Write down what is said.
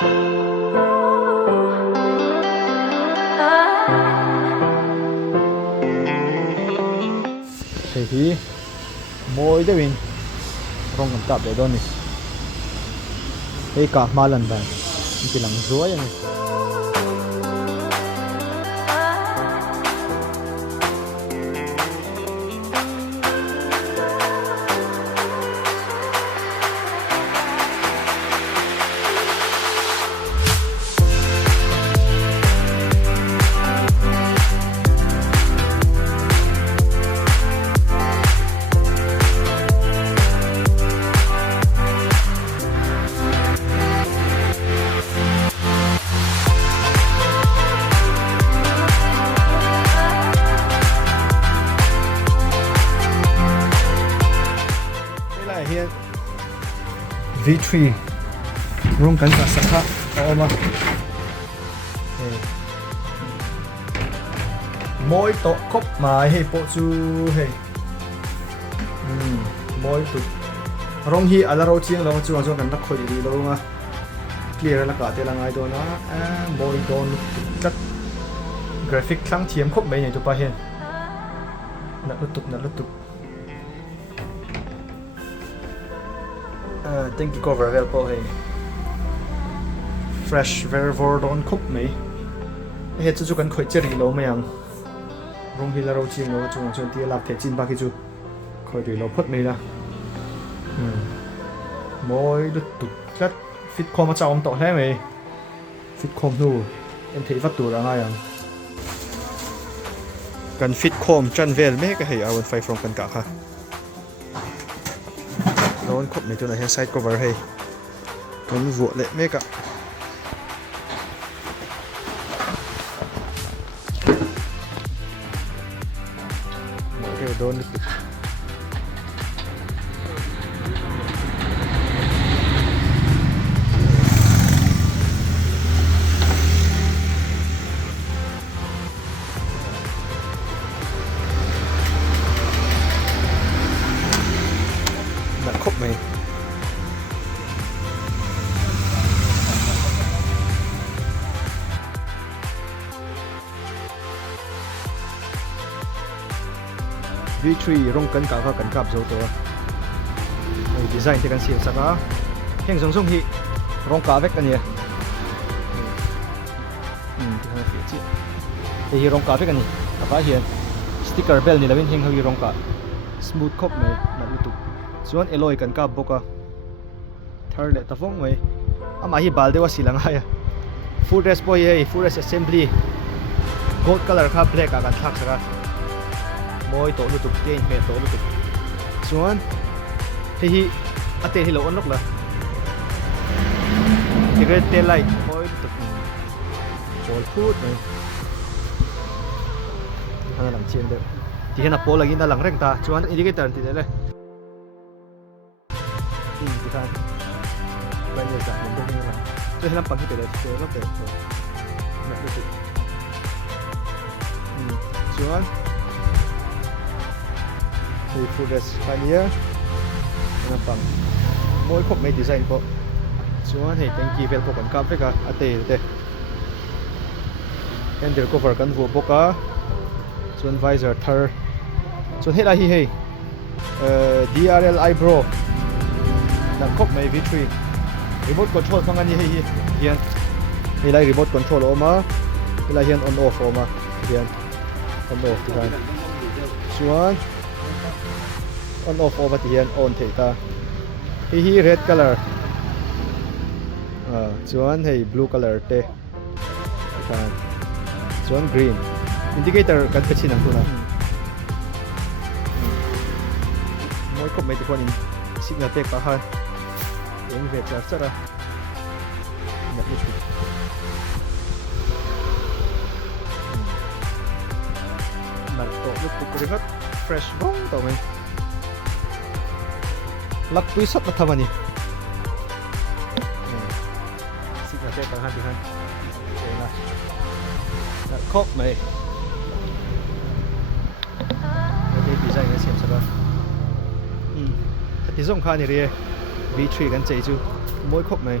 thì mỗi đứa mình không cần tập để đón này đây cả mà lần này chỉ làm rối này hiện V3 rung cắn cả sắc mà mỗi tổ cốc mà hay bộ chú hay mỗi tổ rong hi ala rau chiang long chu cho kan nak khoi đi đâu mà clear là cả te lang ai đó nó mỗi don cắt graphic khang thiam khop mấy này tụi pa hiền nát lút tục thank you cover vel po hey fresh very don khop mấy hết chú kan khoi cheri lo mấy ang rong hi la rau chiang lo chu cho tia lap the chin ba ki chu khoi đi lo phot mấy la mỗi đợt tục cắt fit com mà cháu ông tỏ thế mày fit com nu em thấy phát tủ là ngay à cần fit com chân về mấy cái hệ áo phai from cần cả ha nó cột này chỗ này side cover hay cần vuột lệ mấy cả cái đôn được khúc này V3 rong cân cả cần cặp dấuตัวdesign thì cần xịn sắc á hiện giống giống hi rong cá vết cái này thì hơi phía chị thì rong cá vết cái này các hiện sticker bell này là bên hình hơi rong cá smooth khúc này là liên tục chuan alloy kan ka boka thar le tawong mai ama hi balde wa silang haya full dress boy hey full dress assembly gold color kha black kan thak saka moi to lu tuk ten me to lu tuk chuan hi ate hi lo on lok la tigre tail light moi lu tuk ball foot mai ana lang chen de ti hena pol lagi na lang reng ta chuan indicator ti le thì kan bây giờ cả mình đâu như là cho nên bằng cái để nó để nó được chuan thì full dress pioneer nó bằng mỗi khúc mấy design po chuan thì thank you vel po kan kam pheka ate handle cover kan vu boka chuan visor thar chuan hela hi hey DRL eyebrow đặt khúc mấy V3 remote control phang anh hi hiền hi lại remote control oma hi lại hiền on off oma hiền on off thì kan chuan on off over thì hiền on thì ta hi red color chuan hi blue color te kan chuan green indicator kan pechin ang tuna moi khúc mấy thì con signal te ka ha yang về charger ra nhập được đặt tổ lúc tục rất fresh bong tao mình lắc túi sắt là thầm anh xin là cái hàng hàng đây là đặt khóc này cái design này xem sao thì dùng khai này đi V3 กันใจจูmỗi khúc này